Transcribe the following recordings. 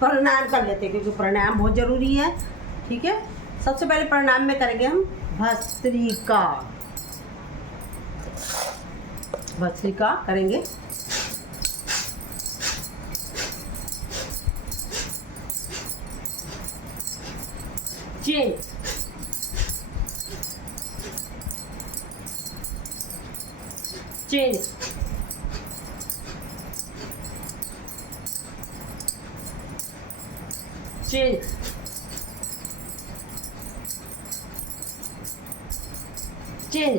प्राणायाम कर लेते हैं क्योंकि प्राणायाम बहुत ज़रूरी है। ठीक है, सबसे पहले प्राणायाम में करेंगे हम भस्त्रिका। भस्त्रिका करेंगे। Chain, chain, chain, chain,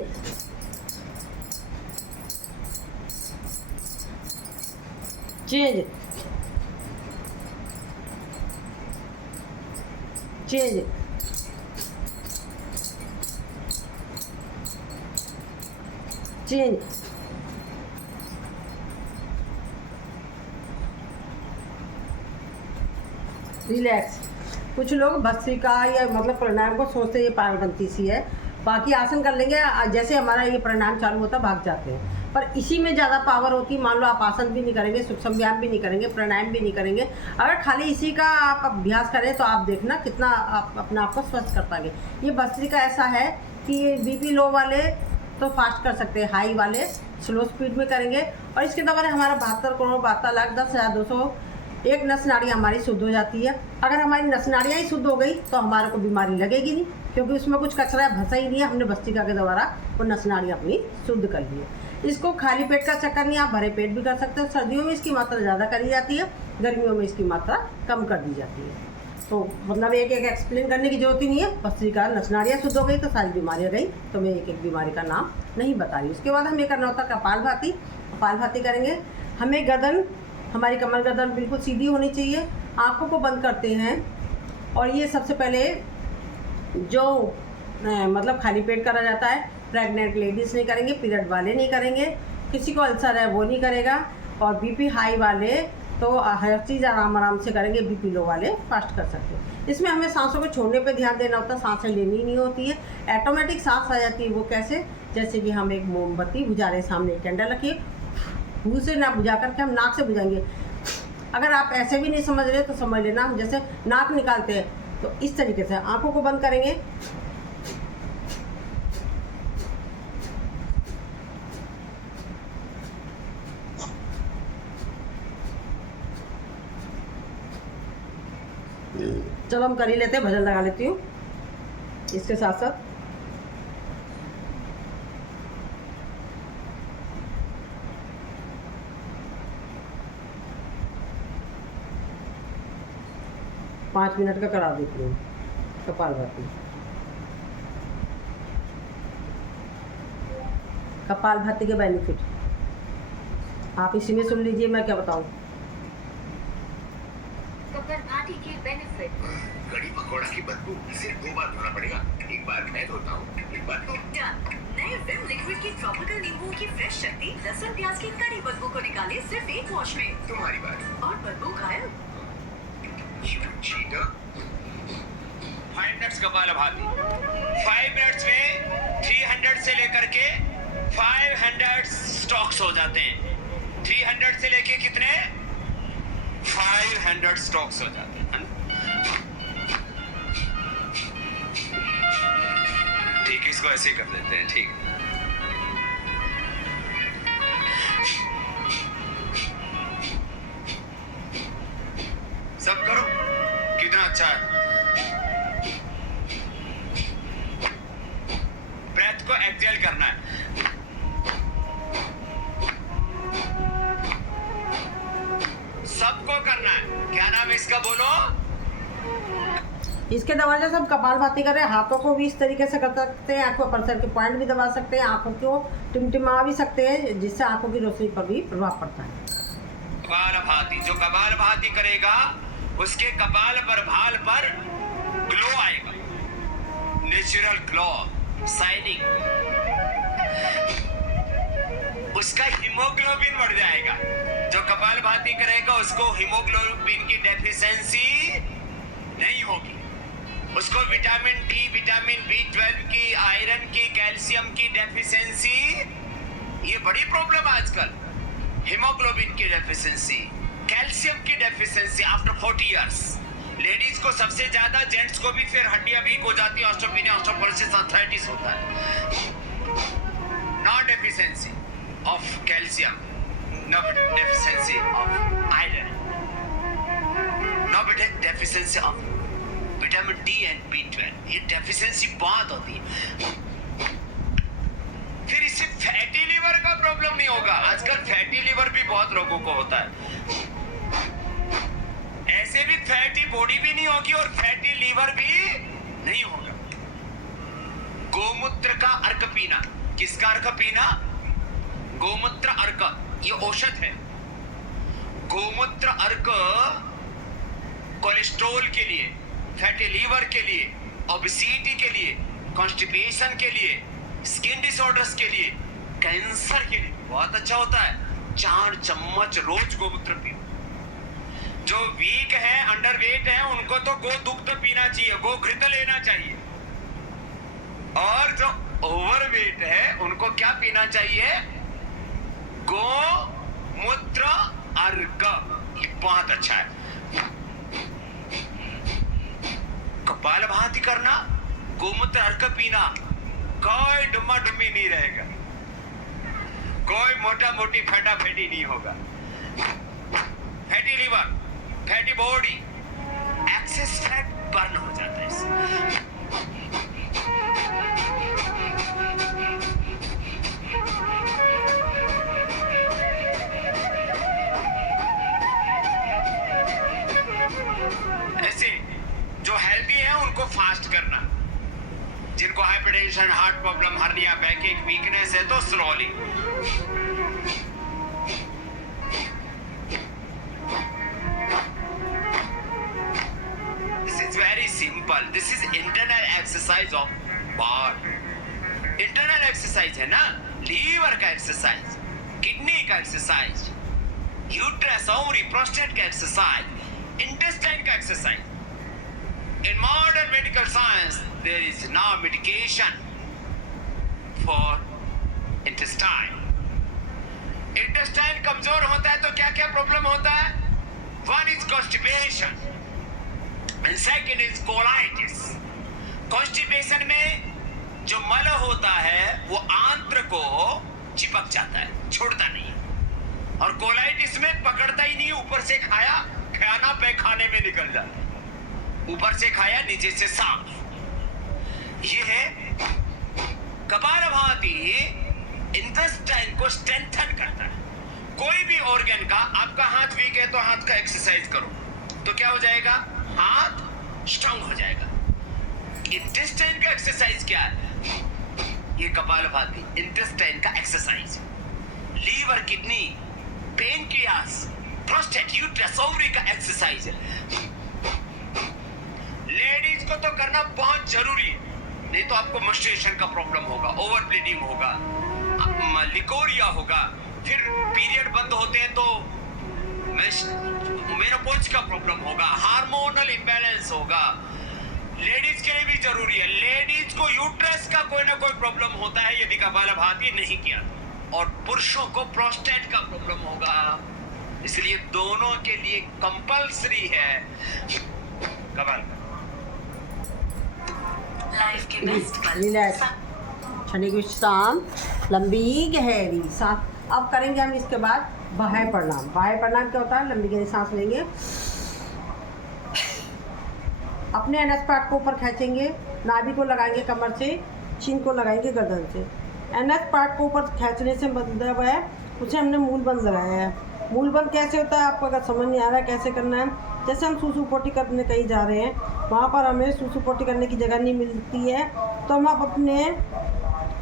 change, change, change, relax. कुछ लोग भस्त्रिका या मतलब प्राणायाम को सोचते ये पागलपंती सी है, बाकी आसन कर लेंगे, जैसे हमारा ये प्राणायाम चालू होता भाग जाते हैं। पर इसी में ज़्यादा पावर होती है। मान लो आप आसन भी नहीं करेंगे, सूक्ष्म व्यायाम भी नहीं करेंगे, प्राणायाम भी नहीं करेंगे, अगर खाली इसी का आप अभ्यास करें तो आप देखना कितना आप अपने आप को स्वस्थ कर पाएंगे। ये भस्त्रिका ऐसा है कि बीपी लो वाले तो फास्ट कर सकते हैं, हाई वाले स्लो स्पीड में करेंगे। और इसके द्वारा हमारा 72 करोड़ 72 लाख 10,200 एक नस नाड़ियाँ हमारी शुद्ध हो जाती है। अगर हमारी नस नाड़ियाँ ही शुद्ध हो गई तो हमारे को बीमारी लगेगी नहीं, क्योंकि उसमें कुछ कचरा भसा ही नहीं है। हमने भस्त्रिका के द्वारा वो नस नाड़ियाँ अपनी शुद्ध कर ली है। इसको खाली पेट का चक्कर नहीं, आप भरे पेट भी कर सकते हो। सर्दियों में इसकी मात्रा ज़्यादा करी जाती है, गर्मियों में इसकी मात्रा कम कर दी जाती है। तो मतलब एक एक एक्सप्लेन करने की जरूरत ही नहीं है। भस्त्रिका नस नाड़ियाँ शुद्ध हो गई तो सारी बीमारियाँ गई, तो मैं एक एक बीमारी का नाम नहीं बता रही। उसके बाद हमें करना होता है कपालभाति। कपालभाति करेंगे। हमें गर्दन, हमारी कमर गर्दन बिल्कुल सीधी होनी चाहिए। आँखों को बंद करते हैं और ये सबसे पहले जो मतलब खाली पेट करा जाता है, प्रेग्नेंट लेडीज़ नहीं करेंगे, पीरियड वाले नहीं करेंगे, किसी को अल्सर है वो नहीं करेगा, और बीपी हाई वाले तो हर चीज़ आराम आराम से करेंगे, बीपी लो वाले फास्ट कर सकते हैं। इसमें हमें सांसों को छोड़ने पे ध्यान देना होता है, सांसें लेनी नहीं होती है, ऑटोमेटिक सांस आ जाती है। वो कैसे? जैसे कि हम एक मोमबत्ती बुझा रहे हैं, सामने एक कैंडल रखिए, मुँह से ना बुझा करके हम नाक से बुझाएंगे। अगर आप ऐसे भी नहीं समझ रहे तो समझ लेना, हम जैसे नाक निकालते हैं तो इस तरीके से आँखों को बंद करेंगे। चलो हम कर ही लेते हैं, भजन लगा लेती हूँ इसके साथ साथ। पाँच मिनट का करा देती हूँ कपालभाति। कपालभाति के बेनिफिट आप इसी में सुन लीजिए, मैं क्या बताऊँ। कपालभाति के बेनिफिट। कड़ी पकौड़ा की बदबू सिर्फ 2 बार धोना पड़ेगा, एक बार मैं धोता हूँ, एक बार तुम। नए विम लिक्विड की ट्रॉपिकल नींबू की फ्रेश शक्ति लहसुन प्याज की कड़ी बदबू को निकाले सिर्फ एक वॉश में। तुम्हारी बात। और बदबू गायब। You cheater। 5 minutes kapalbhati. 5 minutes में 300 से लेकर के 500 स्टॉक्स हो जाते हैं। 300 से लेके कितने? 500 स्टॉक्स हो जाते हैं। ठीक है, इसको ऐसे ही कर देते हैं। ठीक है, सब करो, कितना अच्छा है। ब्रेथ को एक्सेल करना है। सबको करना है। क्या नाम है इसका, बोलो। इसके दवा जैसे हम कपालभाति कर रहे हैं, हाथों को भी इस तरीके से कर सकते हैं, आंखों पर सर के पॉइंट भी दबा सकते हैं, आंखों को टिमटिमा भी सकते हैं, जिससे आंखों की रोशनी पर भी प्रभाव पड़ता है। कपालभाति, जो कपालभाति करेगा उसके कपाल पर भाल पर ग्लो आएगा, नेचुरल ग्लो, शाइनिंग। उसका हीमोग्लोबिन बढ़ जाएगा। जो कपालभाति करेगा उसको हीमोग्लोबिन की डेफिशिएंसी नहीं होगी। उसको विटामिन डी, विटामिन B12 की, आयरन की, कैल्शियम की डेफिशिएंसी, ये बड़ी प्रॉब्लम आजकल, हीमोग्लोबिन की डेफिशिएंसी, कैल्शियम की डेफिशिएंसी आफ्टर 40 इयर्स। लेडीज को सबसे ज्यादा, जेंट्स को भी फिर हड्डियां वीक हो जाती है, ऑस्टियोपेनिया, ऑस्टियोपोरोसिस, आर्थराइटिस होता है। Not deficiency of calcium, not deficiency of iron, not deficiency of vitamin D and B12। ये डेफिशिएंसी बहुत होती है। फिर इससे फैटी लीवर का प्रॉब्लम नहीं होगा। आजकल फैटी लीवर भी बहुत लोगों को होता है। ऐसे भी फैटी बॉडी भी नहीं होगी और फैटी लीवर भी नहीं होगा। गोमूत्र का अर्क पीना। किसका अर्क पीना? गोमूत्र अर्क, ये औषध है। गोमूत्र अर्क कोलेस्ट्रॉल के लिए, फैटी लीवर के लिए, ओबेसिटी के लिए, कॉन्स्टिपेशन के लिए, स्किन डिसऑर्डर्स के लिए, कैंसर के लिए बहुत अच्छा होता है। 4 चम्मच रोज गोमूत्र पियो। जो वीक है, अंडरवेट है, उनको तो गो दुग्ध पीना चाहिए, गो घृत लेना चाहिए। और जो ओवरवेट है उनको क्या पीना चाहिए? गोमूत्र अर्क। ये बहुत अच्छा है। कपालभाति करना, गोमूत्र अर्क पीना, कोई डुम्मा डुम्मी नहीं रहेगा, कोई मोटा मोटी फटा फैटी नहीं होगा। Fatty liver, fatty body, excess fat burn हो जाता है इससे। ऐसे जो हेल्दी है उनको फास्ट करना। जिनको hypertension, heart problem, hernia, बैकएक, weakness है तो slowly. This is very simple. This is internal exercise of body. Internal exercise है ना, लीवर का एक्सरसाइज, किडनी का एक्सरसाइज, यूट्रस, ओवरी, प्रोस्टेट का एक्सरसाइज, इंटेस्टाइन का exercise. In modern medical science, there is now medication for intestine. Intestine कमजोर होता है तो क्या क्या प्रॉब्लम होता है? One is constipation and second is colitis. Constipation में जो मल होता है वो आंत्र को चिपक जाता है, छोड़ता नहीं है। और कोलाइटिस में पकड़ता ही नहीं, ऊपर से खाया, खाना पैखाने में निकल जाता है। ऊपर से खाया, नीचे से साफ। ये है कपालभाति। इंटेस्टाइन को स्ट्रेंथन करता है। कोई भी ऑर्गन का, आपका हाथ वीक है तो हाथ का एक्सरसाइज करो तो क्या हो जाएगा? हाथ स्ट्रांग हो जाएगा। इंटेस्टाइन का एक्सरसाइज क्या है? ये कपालभाति इंटेस्टाइन का exercise. Liver, kidney, pancreas, prostate, uterus, ovary का एक्सरसाइज है। लेडीज को तो करना बहुत जरूरी है, नहीं तो आपको menstruation का प्रॉब्लम होगा, ओवर ब्लीडिंग होगा, लिकोरिया होगा, फिर पीरियड बंद होते हैं तो मेनोपॉज का प्रॉब्लम होगा, हार्मोनल इंबैलेंस होगा। लेडीज के लिए भी जरूरी है। लेडीज को यूट्रस का कोई ना कोई प्रॉब्लम होता है यदि कपालभाति नहीं किया, और पुरुषों को प्रोस्टेट का प्रॉब्लम होगा। इसलिए दोनों के लिए कंपल्सरी है कपाल। लाइफ के बेस्ट पल। रिलैक्स, छठी की शाम, लंबी गहरी सांस। अब करेंगे हम इसके बाद बाह्य प्रणाम। बाह्य प्रणाम क्या होता है? लंबी गहरी सांस लेंगे, अपने एनएस पार्ट को ऊपर खींचेंगे, नाभि को लगाएंगे कमर से, चीन को लगाएंगे गर्दन से। एनएस पार्ट को ऊपर खींचने से मतलब है उसे हमने मूल बंद लगाया है। मूल बंद कैसे होता है? आपको अगर समझ नहीं आ रहा है कैसे करना है, जैसे हम सूसू पोटी करने कहीं जा रहे हैं, वहाँ पर हमें सूसू पोटी करने की जगह नहीं मिलती है तो हम अपने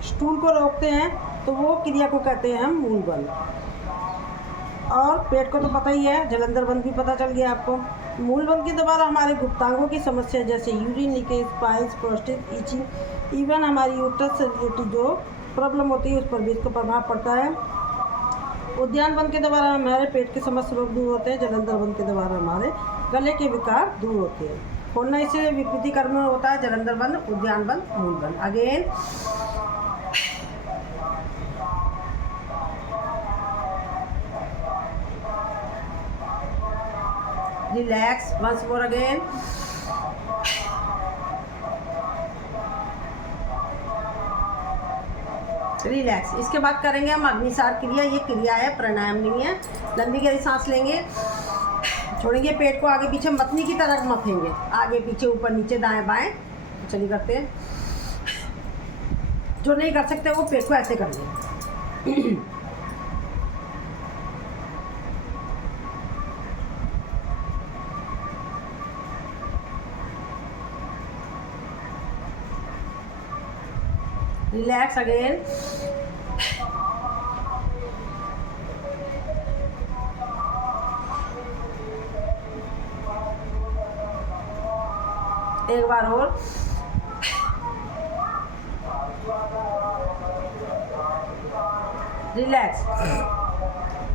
स्टूल को रोकते हैं, तो वो क्रिया को कहते हैं हम मूल बंद। और पेट को तो पता ही है, जलंधर बंद भी पता चल गया आपको। मूल बंद के द्वारा हमारे गुप्तांगों की समस्या जैसे urine leakage, piles, prostate, itching, even हमारी यूट्रस से रिलेटेड जो प्रॉब्लम होती है उस पर भी इसका प्रभाव पड़ता है। उद्यान बंद के द्वारा हमारे पेट के समस्त रोग दूर होते हैं। जलंधर बंद के द्वारा हमारे गले के विकार दूर होते हैं। खोलना इससे विकृति कर्म में होता है। जलंधर बंद, उद्यान बंद, मूल बंद। Again relax, once more again. Relax. इसके बाद करेंगे हम अग्निसार क्रिया। ये क्रिया है, प्राणायाम नहीं है। लंबी गहरी सांस लेंगे, छोड़ेंगे, पेट को आगे पीछे मतनी की तरह मथेंगे, आगे पीछे ऊपर नीचे दाएं बाएं। चलिए करते हैं। जो नहीं कर सकते वो पेट को ऐसे कर लें। Relax again. एक बार और। रिलैक्स,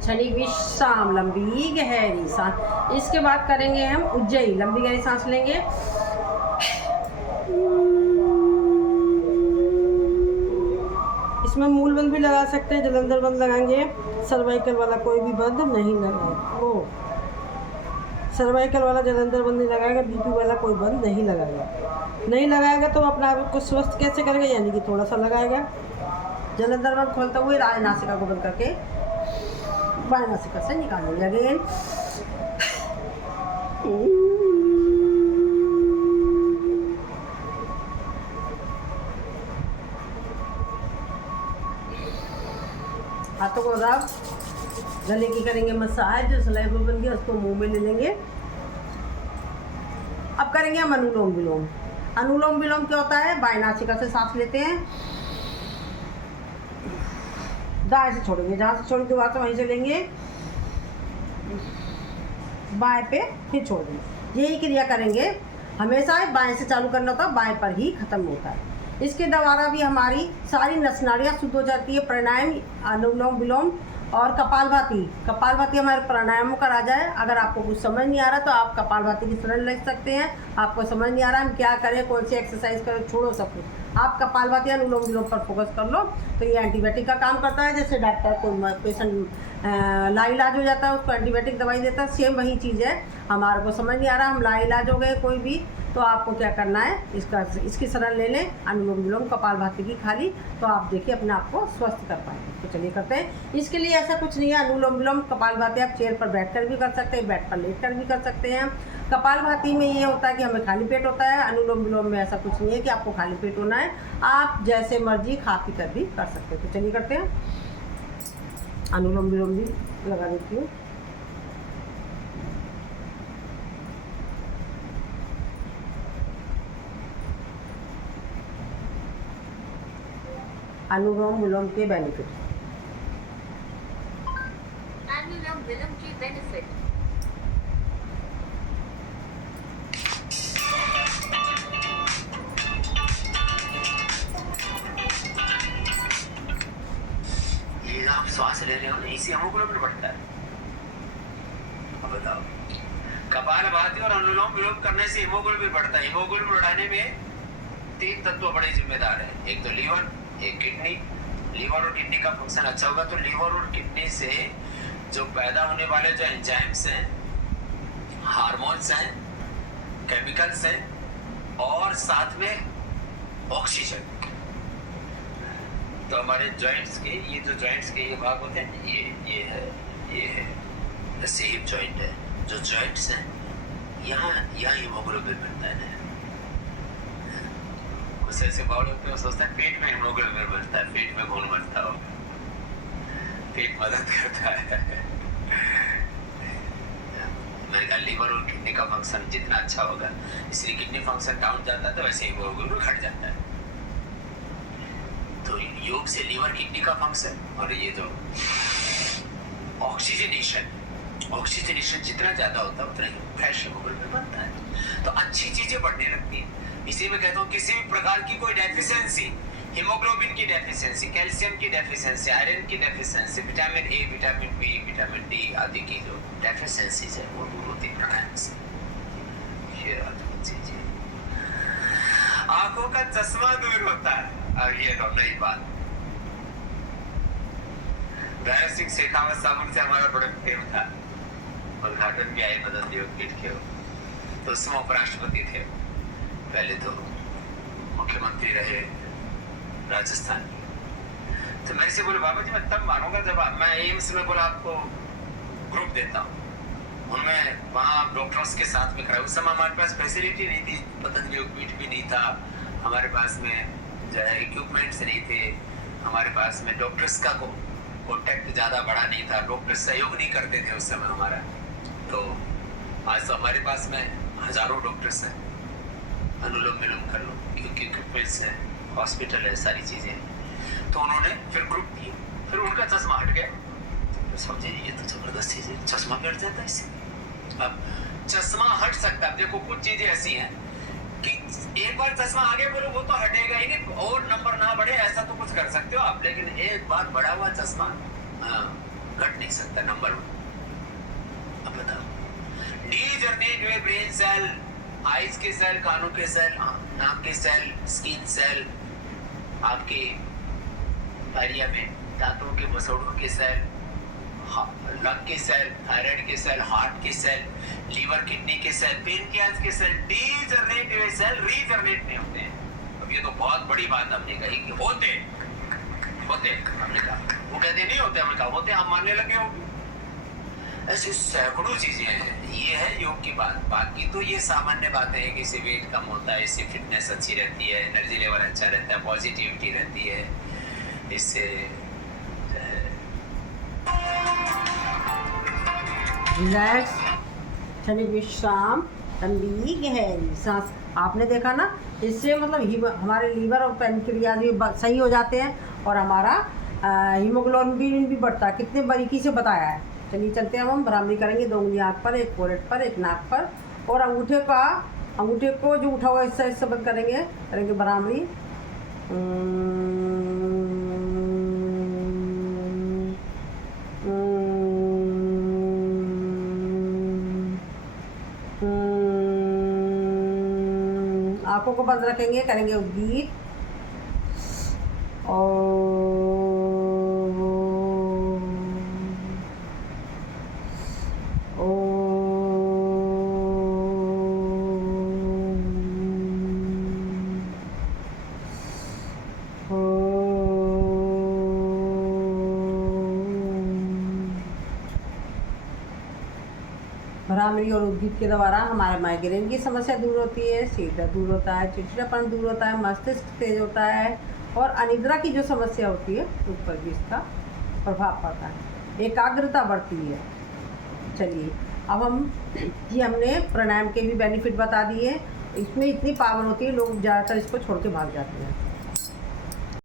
क्षणिक विश्राम, लंबी गहरी सांस। इसके बाद करेंगे हम उज्जयी। लंबी गहरी सांस लेंगे, इसमें मूल बंद भी लगा सकते हैं, जलंधर बंद लगाएंगे। सर्वाइकल वाला कोई भी बंद नहीं लगाएगा, वो सर्वाइकल वाला जलंधर बंद नहीं लगाएगा, बीपी वाला कोई बंद नहीं लगाएगा। नहीं लगाएगा तो अपने आप को स्वस्थ कैसे करेगा, यानी कि थोड़ा सा लगाएगा। जलंधर बंद खोलते हुए राज नासिका को बंद करके बाएं नासिका से निकालेंगे अगेन। हाथों को रब, गले की करेंगे मसाज। जो सलाइवा बन गया उसको मुंह में ले लेंगे। अब करेंगे हम अनुलोम विलोम। अनुलोम विलोम क्या होता है? बाएं नासिका से सांस लेते हैं, दाएं से छोड़ेंगे, जहाँ से छोड़ेंगे वहाँ से वहीं से लेंगे, बाएं पे फिर छोड़ देंगे। यही क्रिया करेंगे हमेशा। बाएं से चालू करना होता है, बाएं पर ही खत्म होता है। इसके द्वारा भी हमारी सारी नस नाड़ियाँ शुद्ध हो जाती है। प्राणायाम, अनुलोम विलोम और कपालभाति। कपालभाति हमारे प्राणायामों का राजा है। अगर आपको कुछ समझ नहीं आ रहा तो आप कपालभाति की शरण ले सकते हैं। आपको समझ नहीं आ रहा हम क्या करें, कौन सी एक्सरसाइज करें, छोड़ो सब कुछ। आप कपालभाति अनुलोम विलोम पर फोकस कर लो तो ये एंटीबायोटिक का काम करता है। जैसे डॉक्टर कोई पेशेंट लाइलाज हो जाता है, उसको एंटीबायोटिक दवाई देता है, सेम वही चीज़ है। हमारे को समझ नहीं आ रहा, हम लाइलाज हो गए कोई भी, तो आपको क्या करना है, इसकी शरण ले लें, अनुलोम विलोम कपालभाति की खाली, तो आप देखिए अपने आप को स्वस्थ कर पाएंगे। तो चलिए करते हैं। इसके लिए ऐसा कुछ नहीं है। अनुलोम विलोम कपालभाति आप चेयर पर बैठकर भी कर सकते हैं, बेड पर लेटकर भी कर सकते हैं। कपालभाति में ये होता है कि हमें खाली पेट होता है। अनुलोम विलोम में ऐसा कुछ नहीं है कि आपको खाली पेट होना है, आप जैसे मर्जी खा पी कर भी कर सकते हैं। तो चलिए करते हैं। अनुलोम विलोम भी लगा देती हूँ। अनुलोम विलोम के बेनिफिट। अनुलोम विलोम की बेनिफिट। ये आप श्वास ले रहे हो ना, इसी हीमोग्लोबिन बढ़ता है। अब बताओ, कपालभाति और अनुलोम विलोम करने से हीमोग्लोबिन बढ़ता है। हीमोग्लोबिन बढ़ाने में 3 तत्व बड़े जिम्मेदार हैं। एक तो लीवर, एक किडनी। लीवर और किडनी का फंक्शन अच्छा होगा तो लीवर और किडनी से जो पैदा होने वाले जो एंजाइम्स हैं, हार्मोन्स हैं, केमिकल्स हैं और साथ में ऑक्सीजन, तो हमारे जॉइंट्स के जो जॉइंट्स के ये भाग होते हैं, ये है जैसे हिप जॉइंट है, जो जॉइंट्स हैं यहाँ हीमोग्लोबिन बनता है। ऐसे बाउल होते हैं, सोचता है पेट में हीमोग्लोबिन बनता है, पेट में खून बनता हो, पेट मदद करता है। मेरे ख्याल लीवर और किडनी का फंक्शन जितना अच्छा होगा, इसलिए किडनी फंक्शन डाउन जाता है तो वैसे हीमोग्लोबिन घट जाता है। तो योग से लीवर किडनी का फंक्शन और ये जो ऑक्सीजनेशन जितना ज्यादा होता है उतना ही फ्रेश हीमोग्लोबिन बनता है। तो अच्छी चीजें बढ़ने लगती है। इसी में कहता हूँ किसी भी प्रकार की कोई डेफिशिएंसी, हीमोग्लोबिन की डेफिशिएंसी, कैल्शियम की डेफिशिएंसी, आयरन की deficiency, vitamin A, vitamin B, vitamin D आदि की जो डेफिशिएंसीज है वो दूर होती प्राणायाम से। ये अद्भुत चीज है। आंखों का चश्मा दूर होता है। और ये तो नई बात, भैरव सिंह शेखावत साहब से हमारा बड़ा प्रेम था उद्घाटन भी आए मदन योगपीठ के, तो उसमें उपराष्ट्रपति थे, पहले तो मुख्यमंत्री रहे राजस्थान के। तो मैं से बोले बाबा जी मैं तब मानूंगा जब मैं एम्स में बोला आपको ग्रुप देता हूँ, उनमें वहाँ डॉक्टर्स के साथ में कराया। उस समय हमारे पास फैसिलिटी नहीं थी, पतंजलि योगपीठ भी नहीं था हमारे पास में, जो है इक्विपमेंट्स नहीं थे हमारे पास में, डॉक्टर्स का कॉन्टैक्ट ज़्यादा बड़ा नहीं था, डॉक्टर सहयोग नहीं करते थे उस समय हमारा। तो आज तो हमारे पास में हजारों डॉक्टर्स हैं, अनुलोम विलोम कर लो क्योंकि इक्विपमेंट्स है, हॉस्पिटल है, सारी चीज़ें हैं। तो उन्होंने फिर ग्रुप दिए, फिर उनका चश्मा हट गया, तो समझे ये तो जबरदस्त चीज़ है, चश्मा भी हट जाता है इससे। अब चश्मा हट सकता है, देखो कुछ चीज़ें ऐसी हैं कि एक बार चश्मा आगे बोलो वो तो हटेगा ही नहीं, और नंबर ना बढ़े ऐसा तो कुछ कर सकते हो आप, लेकिन एक बार बढ़ा हुआ चश्मा घट नहीं सकता नंबर। अब बताओ, डीजनरेट हुए ब्रेन सेल, आइज के सेल, कानों के सेल, नाक के सेल, स्किन सेल, आपके एरिया में दांतों के मसोड़ों के सेल, लंग के सेल, थायराइड के सेल, हार्ट के सेल, लीवर किडनी के सेल, पेनक्रियाज के सेल, डीजनरेट हुए सेल रीजनरेट नहीं होते हैं। अब ये तो बहुत बड़ी बात हमने कही कि होते हमने कहा, वो कहते नहीं होते, हमने कहा होते, हम मानने लगे हो। ऐसी सैकड़ों चीजें हैं, ये है योग की बात। बाकी तो ये सामान्य बातें हैं कि इससे वेट कम होता है, इससे फिटनेस अच्छी रहती है, एनर्जी लेवल अच्छा रहता है, पॉजिटिविटी रहती है, इससे रिलैक्स, क्षणिक विश्राम, लंबी गहरी सांस। आपने देखा ना, इससे मतलब हमारे लीवर और पैनक्रियाज भी सही हो जाते हैं और हमारा हीमोग्लोबिन भी बढ़ता है। कितने बारीकी से बताया है। चलिए चलते हैं, हम भ्रामरी करेंगे। 2 उंगली आँख पर, एक फोrehead पर, एक नाक पर, और अंगूठे को जो उठा हुआ हिस्सा बंद करेंगे भ्रामरी। आंखों को बंद रखेंगे, करेंगे उद्गीत। भ्रामरी और उद्गीत के द्वारा हमारे माइग्रेन की समस्या दूर होती है, सिर दर्द दूर होता है, चिड़चिड़ापन दूर होता है, मस्तिष्क तेज होता है, और अनिद्रा की जो समस्या होती है उस पर भी इसका प्रभाव पड़ता है, एकाग्रता बढ़ती है। चलिए अब हमने प्राणायाम के भी बेनिफिट बता दिए। इसमें इतनी पावर होती है, लोग ज़्यादातर इसको छोड़ के भाग जाते हैं।